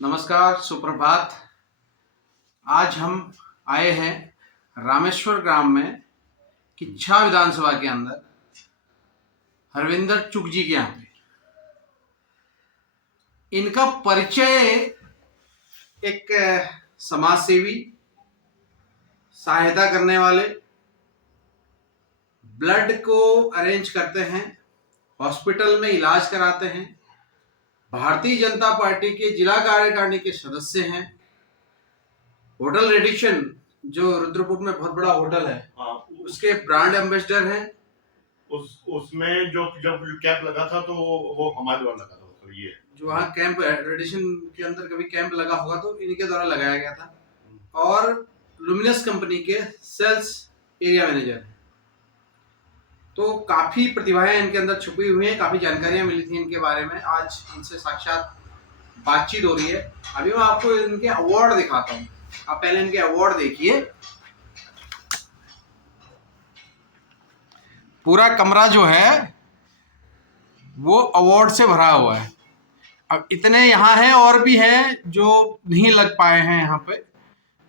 नमस्कार, सुप्रभात। आज हम आए हैं रामेश्वर ग्राम में किच्छा विधानसभा के अंदर हरविंदर चुग जी के यहाँ पे। इनका परिचय एक समाज सेवी, सहायता करने वाले, ब्लड को अरेंज करते हैं, हॉस्पिटल में इलाज कराते हैं, भारतीय जनता पार्टी के जिला कार्यकारिणी के सदस्य हैं, होटल रेडिशन जो रुद्रपुर में बहुत बड़ा होटल है, उसके ब्रांड एम्बेसडर हैं। उसमें जो जब कैंप लगा था तो वो हमारे द्वारा लगा था। तो ये जो वहाँ कैंप रेडिशन के अंदर कभी कैंप लगा होगा तो इनके द्वारा लगाया गया था। और लुमिनस कंपनी के सेल्स एरिया मैनेजर हैं। तो काफी प्रतिभाएं इनके अंदर छुपी हुई हैं, काफी जानकारियां मिली थी इनके बारे में। आज इनसे साक्षात बातचीत हो रही है। अभी मैं आपको इनके अवार्ड दिखाता हूँ, आप पहले इनके अवार्ड देखिए। पूरा कमरा जो है वो अवार्ड से भरा हुआ है। अब इतने यहाँ हैं और भी हैं जो नहीं लग पाए हैं यहाँ पे,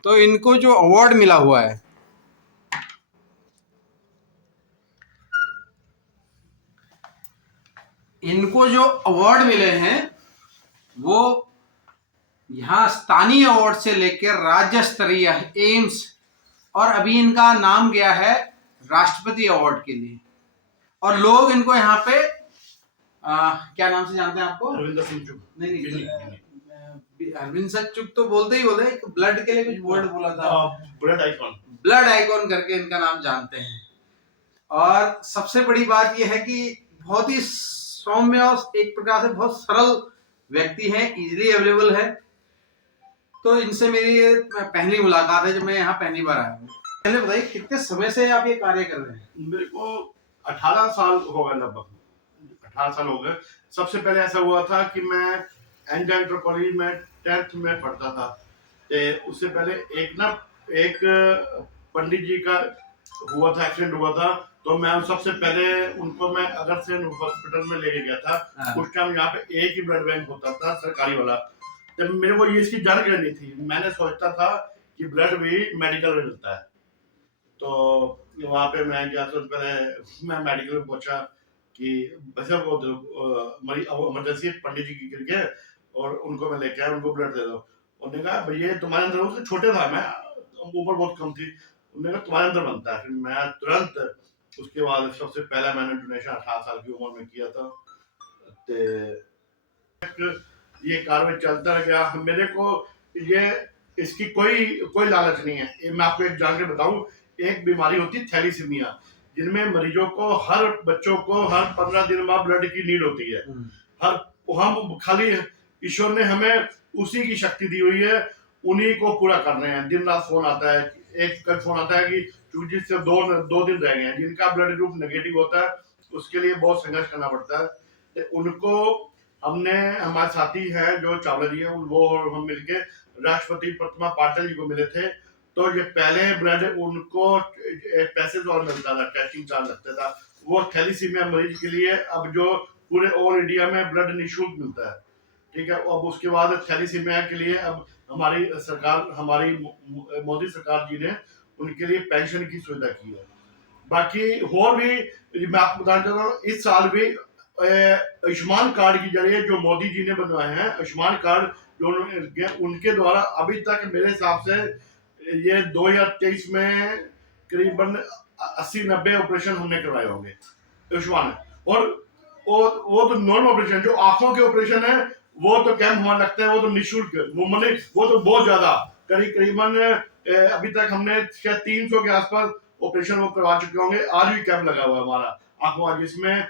तो इनको जो अवार्ड मिला हुआ है, इनको जो अवार्ड मिले हैं वो यहाँ स्थानीय अवार्ड से लेकर राज्य स्तरीय एम्स, और अभी इनका नाम गया है राष्ट्रपति अवार्ड के लिए। और लोग इनको यहाँ पे क्या नाम से जानते हैं आपको? अरविंदर सिंह चुग। नहीं, अरविंद सिंह चुग तो बोलते ही बोले, ब्लड के लिए कुछ वर्ड बोला था, ब्लड आइकॉन। ब्लड आइकॉन करके इनका नाम जानते हैं। और सबसे बड़ी बात यह है कि बहुत ही सौम्य और एक प्रकार से बहुत सरल व्यक्ति हैं, इजीली अवेलेबल है। तो इनसे मेरी पहली मुलाकात है जब मैं यहाँ पहली बार आया हूँ। पहले बताइए, कितने समय से आप ये कार्य कर रहे हैं? मेरे को 18 साल हो गए, लगभग 18 साल हो गए। सबसे पहले ऐसा हुआ था कि मैं एंजल कॉलेज में 10th में पढ़ता था। तो उससे पहले एक पंडित जी का हुआ था, एक्सीडेंट हुआ था। तो मैं सबसे पहले उनको मैं अगरसेन हॉस्पिटल में लेके गया था। उस टाइम यहाँ पे एक ही ब्लड बैंक होता था, सरकारी वाला। जब मेरे को ये इसकी जानकारी नहीं थी, मैंने सोचता था कि ब्लड भी मेडिकल में मिलता है। तो वहाँ पे मैं गया, तो पहले मैं मेडिकल में पहुंचा कि वैसे वो इमरजेंसी पंडित जी की गिर गए और उनको मैं लेके आया, उनको ब्लड दे दो। उन्होंने कहा भैया तुम्हारे अंदर, उससे छोटे था मैं, उम्र बहुत कम थी। उन्होंने कहा तुम्हारे अंदर बनता है। फिर मैं तुरंत उसके बाद सबसे पहला मैंने डोनेशन 18 साल की उम्र में किया था। ये कार्य चलता गया। मेरे को ये इसकी कोई लालच नहीं है। मैं आपको एक जानकारी बताऊं, एक बीमारी होती है थैलीसीमिया, जिनमें मरीजों को, हर बच्चों को हर 15 दिन बाद ब्लड की नीड होती है। हम खाली ईश्वर ने हमें उसी की शक्ति दी हुई है, उन्हीं को पूरा कर रहे हैं। दिन रात फोन आता है, एक कल फोन आता है कि चूंकि सिर्फ दो दिन रह गए हैं, जिनका ब्लड ग्रुप नेगेटिव होता है उसके लिए बहुत संघर्ष करना पड़ता है। उनको हमने, हमारे साथी हैं जो चावला जी है, वो हम मिलके राष्ट्रपति प्रतिमा पाटिल जी को मिले थे। तो ये पहले ब्लड उनको पैसे और मिलता था, टेस्टिंग चार्ज लगता था। वो थैलीसीमिया मरीज के लिए अब जो पूरे ऑल इंडिया में ब्लड निःशुल्क मिलता है, ठीक है। अब उसके बाद थैलीसीमिया के लिए अब हमारी सरकार, हमारी मोदी सरकार जी ने उनके लिए पेंशन की सुविधा की है। बाकी और भी मैं आपको बताना चाहता हूँ, इस साल भी आयुष्मान कार्ड के जरिए जो मोदी जी ने बनवाए हैं, आयुष्मान कार्ड जो उनके द्वारा अभी तक मेरे हिसाब से ये 2023 में करीबन 80-90 ऑपरेशन हमने करवाए होंगे आयुष्मान। और वो तो नॉर्मल ऑपरेशन, जो आंखों के ऑपरेशन है वो तो कैंप हमारा लगता है, वो तो निःशुल्क, वो तो बहुत ज्यादा, करीबन अभी तक हमने 300 के आसपास ऑपरेशन वो करवा चुके होंगे। आज भी कैंप लगा हुआ है हमारा आंखों, जिसमें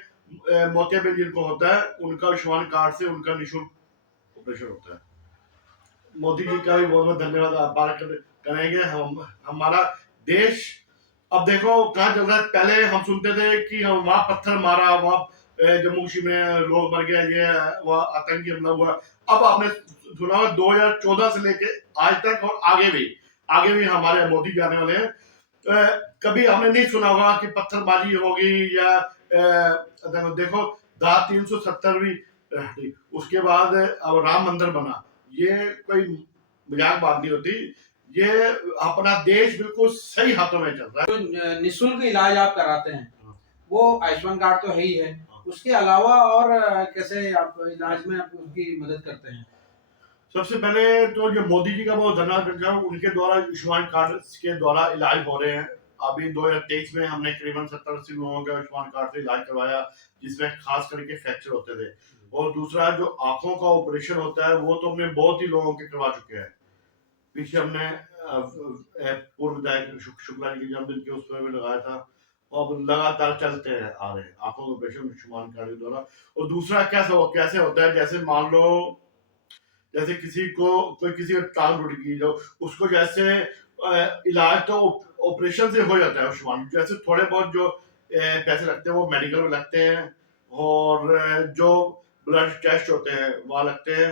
मोतियाबिंद जिनको होता है उनका आयुष्मान कार्ड से उनका निःशुल्क ऑपरेशन होता है। मोदी जी का भी बहुत बहुत धन्यवाद आभार करेंगे। हमारा देश अब देखो कहाँ चल रहा है। पहले हम सुनते थे कि वहां पत्थर मारा, वहां जम्मू कश्मीर में लोग मर गए, ये वह आतंकी हमला हुआ। अब आपने सुना 2014 से लेके आज तक और आगे भी हमारे मोदी जाने वाले हैं। कभी हमने नहीं सुना होगा कि पत्थरबाजी होगी या देखो 370 भी। उसके बाद अब राम मंदिर बना, ये कोई मजाक बात नहीं होती। ये अपना देश बिल्कुल सही हाथों में चल रहा है। जो निःशुल्क इलाज आप कराते हैं हाँ। वो आयुष्मान कार्ड तो है ही है, हाँ। उसके अलावा और कैसे आप इलाज में आप उनकी मदद करते हैं? सबसे पहले तो जो मोदी जी का बहुत धन्यवाद करना चाहूँ, उनके द्वारा आयुष्मान कार्ड के द्वारा इलाज हो रहे हैं। अभी 2023 में हमने करीबन 70-80 लोगों का आयुष्मान कार्ड से इलाज करवाया, जिसमें खास करके फ्रैक्चर होते थे। और दूसरा जो आंखों का ऑपरेशन होता है वो तो हमने बहुत ही लोगों के करवा चुके हैं। पीछे हमने पूर्व विधायक शुक्ला जी के जन्मदिन के उसमें भी लगाया था, और लगातार चलते हैं आ रहे हैं आंखों का ऑपरेशन आयुष्मान कार्ड के द्वारा। और दूसरा कैसे होता है, जैसे मान लो जैसे किसी को कोई किसी का टांग टूट गई, जो उसको जैसे इलाज तो ऑपरेशन से हो जाता है आयुष्मान, जैसे थोड़े बहुत जो पैसे लगते हैं वो मेडिकल में लगते हैं, और जो ब्लड टेस्ट होते हैं वहाँ लगते हैं,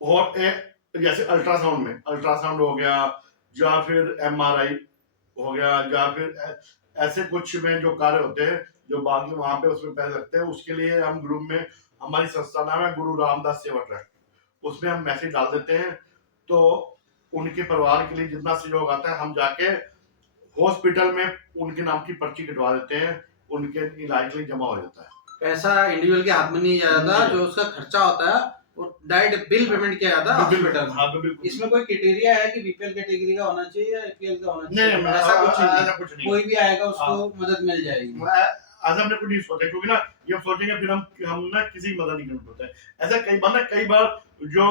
और जैसे अल्ट्रासाउंड हो गया, या फिर एमआरआई हो गया, या फिर ऐसे कुछ में जो कार्य होते हैं जो बाकी वहां पे उसमें पैसे लगते हैं, उसके लिए हम ग्रुप में, हमारी संस्था नाम है गुरु रामदास सेवा ट्रस्ट, उसमें हम मैसेज डाल देते हैं, तो उनके परिवार के लिए जितना सहयोग आता है हम जाके हॉस्पिटल में उनके नाम की पर्ची कटवा देते हैं, उनके इलाज के लिए जमा हो जाता है। पैसा इंडिविजुअल के हाथ में नहीं जाता, नहीं। जो उसका खर्चा होता है वो डायरेक्ट बिल पेमेंट किया जाता है हॉस्पिटल में। हाँ, तो बिल्कुल। इसमें कोई क्राइटेरिया है कि बीपीएल कैटेगरी का होना चाहिए या एपीएल का होना चाहिए? नहीं, ऐसा कुछ नहीं, ऐसा कुछ नहीं। कोई भी आएगा उसको मदद मिल जाएगी। आज हमने कुछ नहीं सोचा, क्योंकि ना ये सोचेंगे फिर हम ना किसी की मदद नहीं कर पाते हैं। ऐसा कई बार जो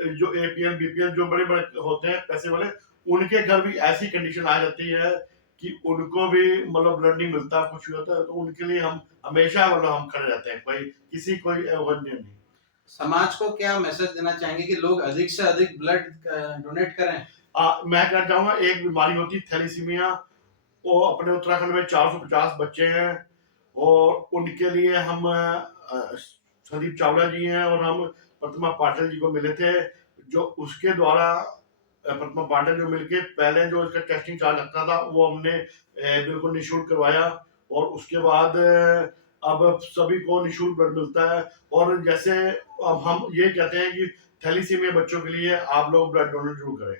एपीएल बीपीएल जो बड़े बड़े होते हैं पैसे वाले, उनके घर भी ऐसी कंडीशन आ जाती है कि उनको भी मतलब ब्लड नहीं मिलता, कुछ भी होता है, तो उनके लिए हम हमेशा मतलब हम खड़े रहते हैं, कोई अवज्ञा नहीं। समाज को क्या मैसेज देना चाहेंगे कि लोग अधिक से अधिक ब्लड डोनेट करें? मैं कहना चाहूंगा, एक बीमारी होती है थैलीसीमिया, वो अपने उत्तराखंड में 450 बच्चे हैं, और उनके लिए हम संदीप चावला जी हैं और हम प्रतिमा पाटिल जी को मिले थे, जो उसके द्वारा प्रतिमा पाटिल जो मिलके पहले जो इसका टेस्टिंग चार्ज लगता था वो हमने बिल्कुल निःशुल्क करवाया, और उसके बाद अब सभी को निःशुल्क ब्लड मिलता है। और जैसे अब हम ये कहते हैं कि थैलीसीमिया बच्चों के लिए आप लोग ब्लड डोनेट जरूर करें।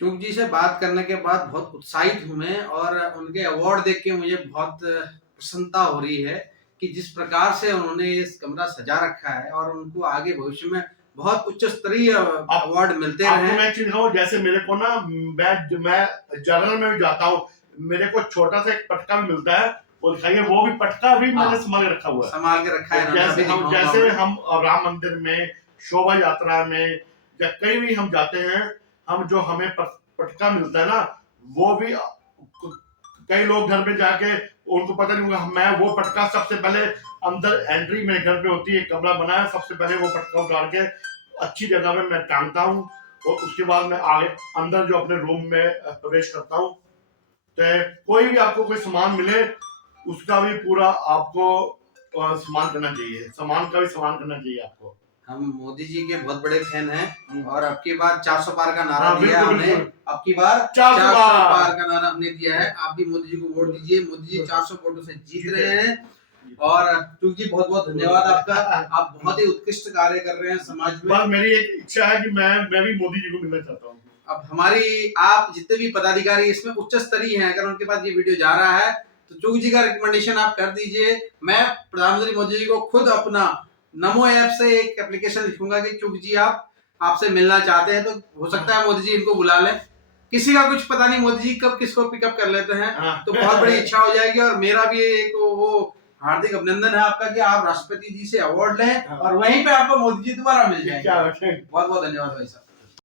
चुग जी से बात करने के बाद बहुत उत्साहित हूं मैं, और उनके अवार्ड देख के मुझे बहुत प्रसन्नता हो रही है कि जिस प्रकार से उन्होंने इस कमरा सजा रखा है, और उनको आगे भविष्य में बहुत उच्च स्तरीय अवार्ड मिलते रहे। मैं चीज कहूँ, जैसे मेरे को ना, मैं जर्नल में भी जाता हूँ, मेरे को छोटा सा एक पटका भी मिलता है, वो दिखाइए, वो भी पटका भी मैंने संभाल के रखा हुआ है, संभाल के रखा है। जैसे हम राम मंदिर में शोभा यात्रा में या कहीं भी हम जाते हैं, हम जो हमें पटका मिलता है ना, वो भी कई लोग घर पे जाके उनको पता नहीं होगा, मैं वो पटका सबसे पहले अंदर एंट्री मेरे घर पे होती है, कमरा बना है, सबसे पहले वो पटका उतार के अच्छी जगह में मैं टांगता हूँ, और उसके बाद मैं आगे अंदर जो अपने रूम में प्रवेश करता हूँ। तो कोई भी आपको कोई सामान मिले, उसका भी पूरा आपको सम्मान करना चाहिए, सामान का भी सम्मान करना चाहिए आपको। हम मोदी जी के बहुत बड़े फैन हैं, और अब की बार 400 पार का नारा दिया है हमने, अब की बार 400 पार का नारा हमने दिया है। आप भी मोदी जी को वोट दीजिए, मोदी जी 400 वोटों से जीत रहे हैं। और चुग जी बहुत बहुत धन्यवाद आपका, आप बहुत ही उत्कृष्ट कार्य कर रहे हैं समाज में। मेरी एक इच्छा है कि मैं भी मोदी जी को मिलना चाहता हूँ। अब हमारी आप जितने भी पदाधिकारी इसमें उच्च स्तरीय हैं, अगर उनके पास ये वीडियो जा रहा है तो चुग जी का रिकमेंडेशन आप कर दीजिए। मैं प्रधानमंत्री मोदी जी को खुद अपना नमो ऐप से एक एप्लीकेशन लिखूंगा कि चुग जी आपसे मिलना चाहते हैं, तो हो सकता है मोदी जी इनको बुला लें। किसी का कुछ पता नहीं मोदी जी कब किसको पिकअप कर लेते हैं, तो बहुत बड़ी इच्छा हो जाएगी। और मेरा भी एक वो हार्दिक अभिनंदन है आपका कि आप राष्ट्रपति जी से अवार्ड लें, और वहीं पे आपको मोदी जी दोबारा मिल जाएंगे। बहुत बहुत धन्यवाद भाई साहब।